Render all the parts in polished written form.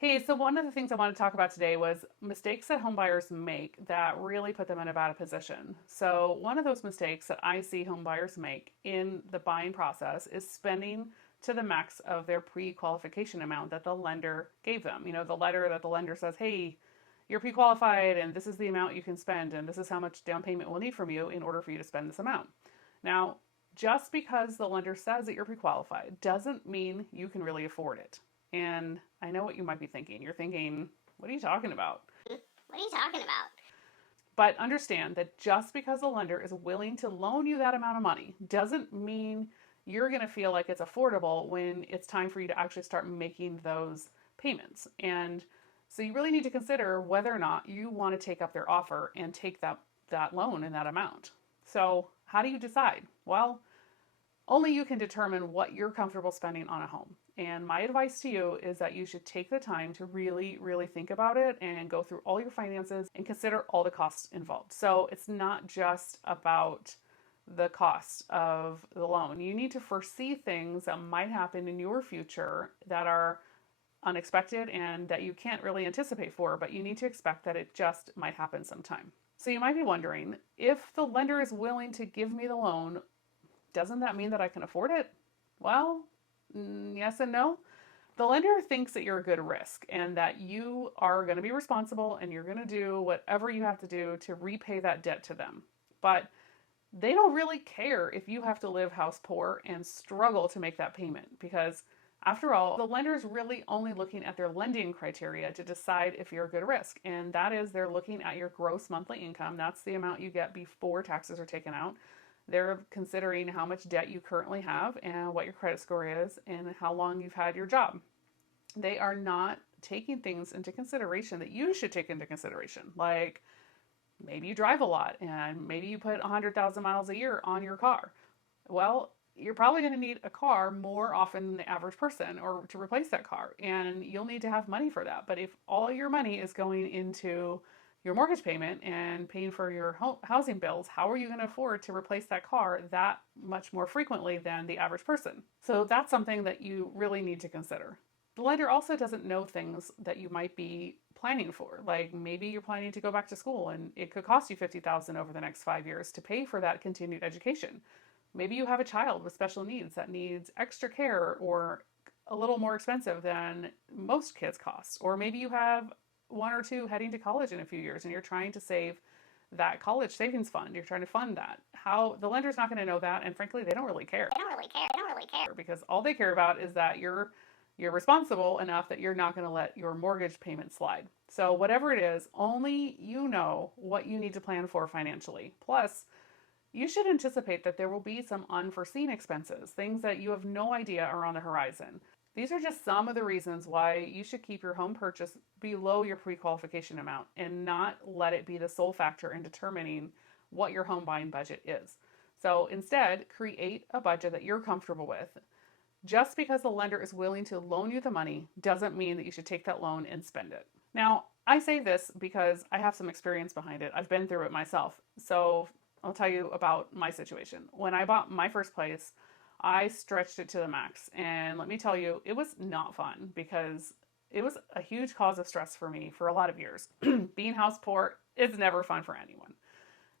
Hey, so one of the things I want to talk about today was mistakes that homebuyers make that really put them in a bad position. So, one of those mistakes that I see homebuyers make in the buying process is spending to the max of their pre-qualification amount that the lender gave them. You know, the letter that the lender says, "Hey, you're pre-qualified and this is the amount you can spend and this is how much down payment we'll need from you in order for you to spend this amount." Now, just because the lender says that you're pre-qualified doesn't mean you can really afford it. And I know what you might be thinking. You're thinking, what are you talking about? What are you talking about? But understand that just because a lender is willing to loan you that amount of money doesn't mean you're going to feel like it's affordable when it's time for you to actually start making those payments. And so you really need to consider whether or not you want to take up their offer and take that loan in that amount. So, how do you decide? Well, only you can determine what you're comfortable spending on a home. And my advice to you is that you should take the time to really, really think about it and go through all your finances and consider all the costs involved. So it's not just about the cost of the loan. You need to foresee things that might happen in your future that are unexpected and that you can't really anticipate for, but you need to expect that it just might happen sometime. So you might be wondering, if the lender is willing to give me the loan, doesn't that mean that I can afford it? Well, yes and no. The lender thinks that you're a good risk and that you are going to be responsible and you're going to do whatever you have to do to repay that debt to them. But they don't really care if you have to live house poor and struggle to make that payment because, after all, the lender is really only looking at their lending criteria to decide if you're a good risk. And that is, they're looking at your gross monthly income. That's the amount you get before taxes are taken out. They're considering how much debt you currently have and what your credit score is and how long you've had your job. They are not taking things into consideration that you should take into consideration, like maybe you drive a lot and maybe you put 100,000 miles a year on your car. Well, you're probably going to need a car more often than the average person or to replace that car, and you'll need to have money for that. But if all your money is going into your mortgage payment and paying for your housing bills, how are you going to afford to replace that car that much more frequently than the average person? So that's something that you really need to consider. The lender also doesn't know things that you might be planning for. Like maybe you're planning to go back to school and it could cost you $50,000 over the next 5 years to pay for that continued education. Maybe you have a child with special needs that needs extra care or a little more expensive than most kids cost. Or maybe you have one or two heading to college in a few years and you're trying to save that college savings fund. You're trying to fund that. How the lender's not going to know that, and frankly, they don't really care. They don't really care. They don't really care. Because all they care about is that you're responsible enough that you're not going to let your mortgage payment slide. So whatever it is, only you know what you need to plan for financially. Plus, you should anticipate that there will be some unforeseen expenses, things that you have no idea are on the horizon. These are just some of the reasons why you should keep your home purchase below your pre-qualification amount and not let it be the sole factor in determining what your home buying budget is. So instead, create a budget that you're comfortable with. Just because the lender is willing to loan you the money doesn't mean that you should take that loan and spend it. Now, I say this because I have some experience behind it. I've been through it myself. So I'll tell you about my situation. When I bought my first place, I stretched it to the max. And let me tell you, it was not fun because it was a huge cause of stress for me for a lot of years. Being house poor is never fun for anyone.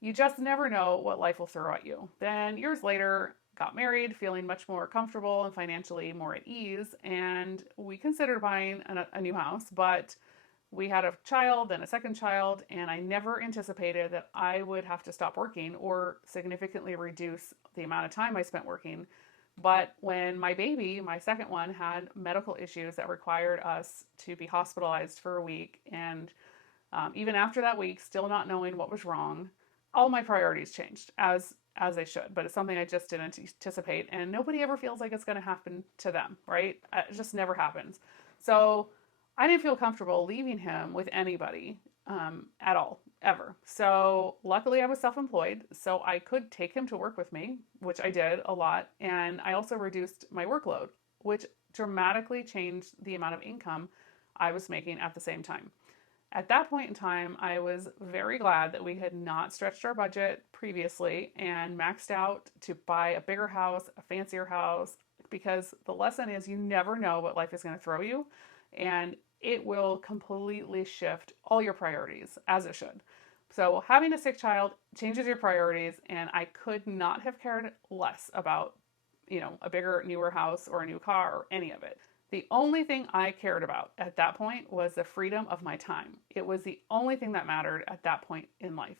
You just never know what life will throw at you. Then years later, got married, feeling much more comfortable and financially more at ease. And we considered buying a new house, but we had a child and a second child, and I never anticipated that I would have to stop working or significantly reduce the amount of time I spent working. But when my baby, my second one, had medical issues that required us to be hospitalized for a week, and even after that week, still not knowing what was wrong, all my priorities changed as they should. But it's something I just didn't anticipate, and nobody ever feels like it's going to happen to them, right? It just never happens. So I didn't feel comfortable leaving him with anybody at all, ever. So luckily I was self-employed, so I could take him to work with me, which I did a lot. And I also reduced my workload, which dramatically changed the amount of income I was making at the same time. At that point in time, I was very glad that we had not stretched our budget previously and maxed out to buy a bigger house, a fancier house, because the lesson is you never know what life is going to throw you. And it will completely shift all your priorities, as it should. So having a sick child changes your priorities, and I could not have cared less about, a bigger, newer house or a new car or any of it. The only thing I cared about at that point was the freedom of my time. It was the only thing that mattered at that point in life,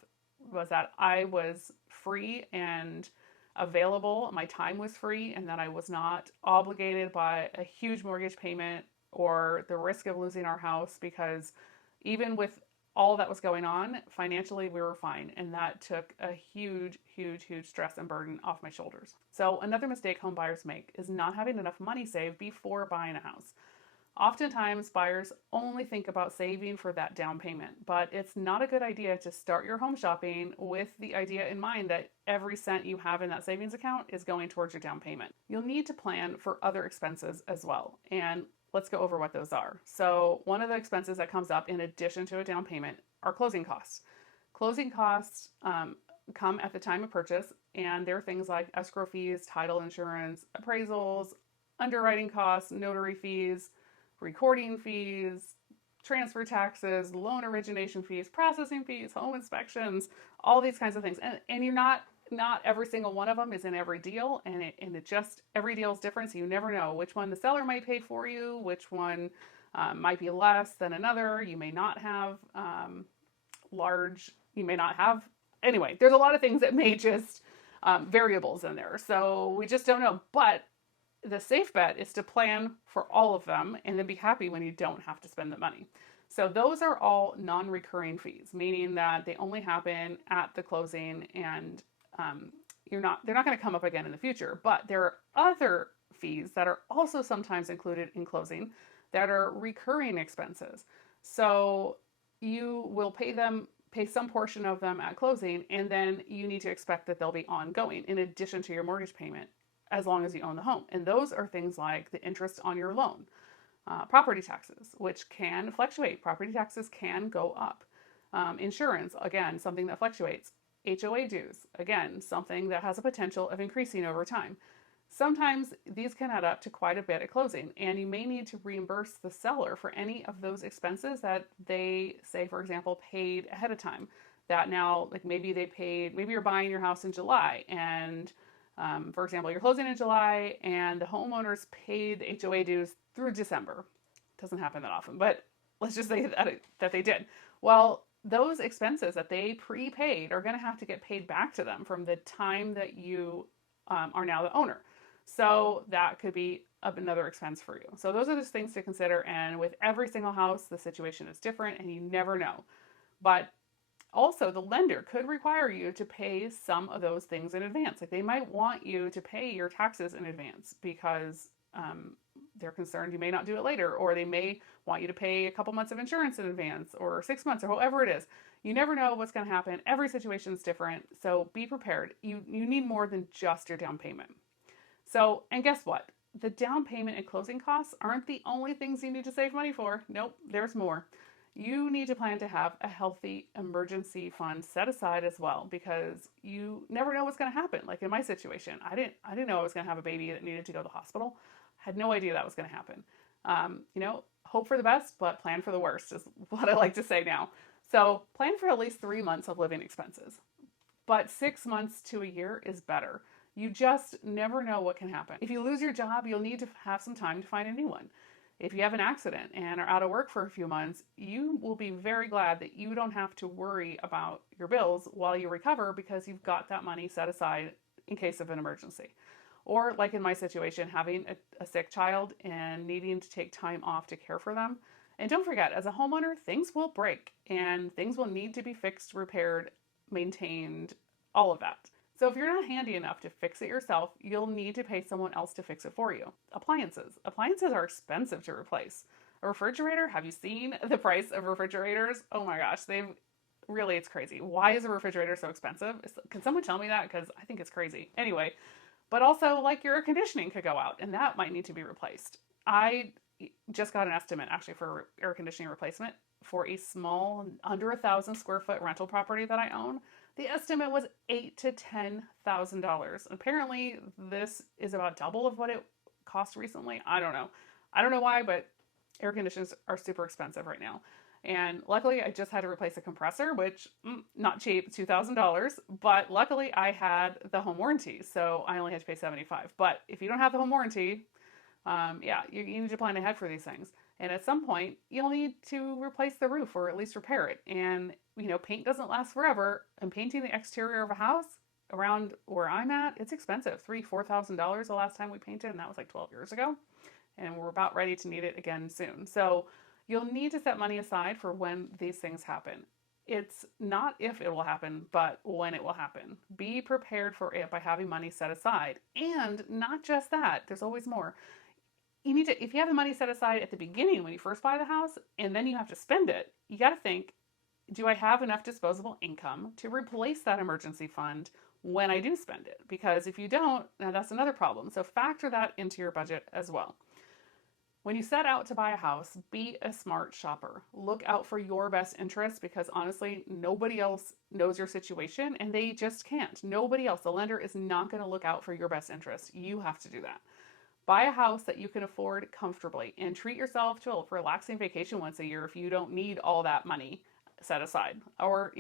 was that I was free and available. My time was free, and that I was not obligated by a huge mortgage payment or the risk of losing our house, because even with all that was going on, financially we were fine, and that took a huge, huge, huge stress and burden off my shoulders. So another mistake home buyers make is not having enough money saved before buying a house. Oftentimes, buyers only think about saving for that down payment, but it's not a good idea to start your home shopping with the idea in mind that every cent you have in that savings account is going towards your down payment. You'll need to plan for other expenses as well, and let's go over what those are. So one of the expenses that comes up in addition to a down payment are closing costs. Closing costs come at the time of purchase, and they're things like escrow fees, title insurance, appraisals, underwriting costs, notary fees, recording fees, transfer taxes, loan origination fees, processing fees, home inspections, all these kinds of things. And you're not every single one of them is in every deal, and it just, every deal is different, so you never know which one the seller might pay for you, which one might be less than another. You may not have anyway, there's a lot of things that may just variables in there, so we just don't know. But the safe bet is to plan for all of them and then be happy when you don't have to spend the money. So those are all non-recurring fees, meaning that they only happen at the closing, and they're not going to come up again in the future. But there are other fees that are also sometimes included in closing that are recurring expenses. So you will pay some portion of them at closing, and then you need to expect that they'll be ongoing in addition to your mortgage payment as long as you own the home. And those are things like the interest on your loan, property taxes, which can fluctuate. Property taxes can go up. Insurance, again, something that fluctuates. HOA dues, again, something that has a potential of increasing over time. Sometimes these can add up to quite a bit at closing, and you may need to reimburse the seller for any of those expenses that they, say, for example, paid ahead of time. That now, like maybe you're buying your house in July, and for example, you're closing in July and the homeowners paid the HOA dues through December. It doesn't happen that often, but let's just say that they did. Well, those expenses that they prepaid are going to have to get paid back to them from the time that you are now the owner. So that could be another expense for you. So those are just things to consider. And with every single house, the situation is different and you never know. But also, the lender could require you to pay some of those things in advance. Like they might want you to pay your taxes in advance because they're concerned you may not do it later, or they may want you to pay a couple months of insurance in advance, or 6 months, or however it is. You never know what's going to happen. Every situation is different, so be prepared. You need more than just your down payment. So, and guess what? The down payment and closing costs aren't the only things you need to save money for. Nope, there's more. You need to plan to have a healthy emergency fund set aside as well, because you never know what's going to happen. Like in my situation, I didn't know I was going to have a baby that needed to go to the hospital. I had no idea that was going to happen. Hope for the best, but plan for the worst is what I like to say now. So plan for at least 3 months of living expenses, but 6 months to a year is better. You just never know what can happen. If you lose your job, you'll need to have some time to find a new one. If you have an accident and are out of work for a few months, you will be very glad that you don't have to worry about your bills while you recover, because you've got that money set aside in case of an emergency. Or like in my situation, having a sick child and needing to take time off to care for them. And don't forget, as a homeowner, things will break and things will need to be fixed, repaired, maintained, all of that. So if you're not handy enough to fix it yourself, you'll need to pay someone else to fix it for you. Appliances. Appliances are expensive to replace. A refrigerator, have you seen the price of refrigerators? Oh my gosh, it's crazy. Why is a refrigerator so expensive? Can someone tell me that? Because I think it's crazy. Anyway, but also like your air conditioning could go out and that might need to be replaced. I just got an estimate actually for air conditioning replacement for a small, under 1,000 square foot rental property that I own. The estimate was $8,000 to $10,000. Apparently, this is about double of what it cost recently. I don't know why, but Air conditioners are super expensive right now. And luckily, I just had to replace a compressor, which not cheap, $2,000. But luckily, I had the home warranty, so I only had to pay $75. But if you don't have the home warranty, yeah, you need to plan ahead for these things. And at some point, you'll need to replace the roof or at least repair it. And paint doesn't last forever. And painting the exterior of a house around where I'm at, it's expensive. $3,000-$4,000 the last time we painted, and that was like 12 years ago. And we're about ready to need it again soon. So you'll need to set money aside for when these things happen. It's not if it will happen, but when it will happen. Be prepared for it by having money set aside. And not just that, there's always more. You need to, if you have the money set aside at the beginning when you first buy the house, and then you have to spend it, you got to think, do I have enough disposable income to replace that emergency fund when I do spend it? Because if you don't, now that's another problem. So factor that into your budget as well. When you set out to buy a house, be a smart shopper. Look out for your best interests because honestly, nobody else knows your situation and they just can't. Nobody else. The lender is not going to look out for your best interests. You have to do that. Buy a house that you can afford comfortably and treat yourself to a relaxing vacation once a year if you don't need all that money set aside. Or,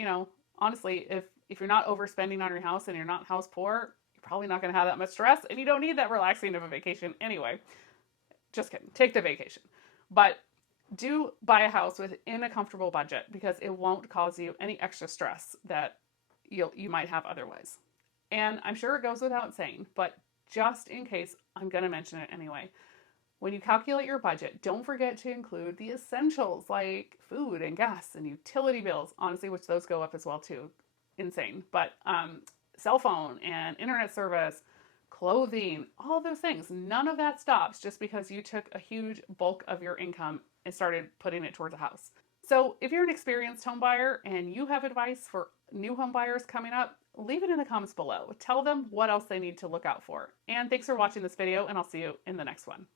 honestly, if you're not overspending on your house and you're not house poor, you're probably not going to have that much stress and you don't need that relaxing of a vacation anyway. Just kidding. Take the vacation. But do buy a house within a comfortable budget because it won't cause you any extra stress that you might have otherwise. And I'm sure it goes without saying, but just in case, I'm going to mention it anyway. When you calculate your budget, don't forget to include the essentials like food and gas and utility bills, honestly, which those go up as well too. Insane. But cell phone and internet service, clothing, all those things. None of that stops just because you took a huge bulk of your income and started putting it towards a house. So if you're an experienced home buyer and you have advice for new home buyers coming up, leave it in the comments below. Tell them what else they need to look out for. And thanks for watching this video, and I'll see you in the next one.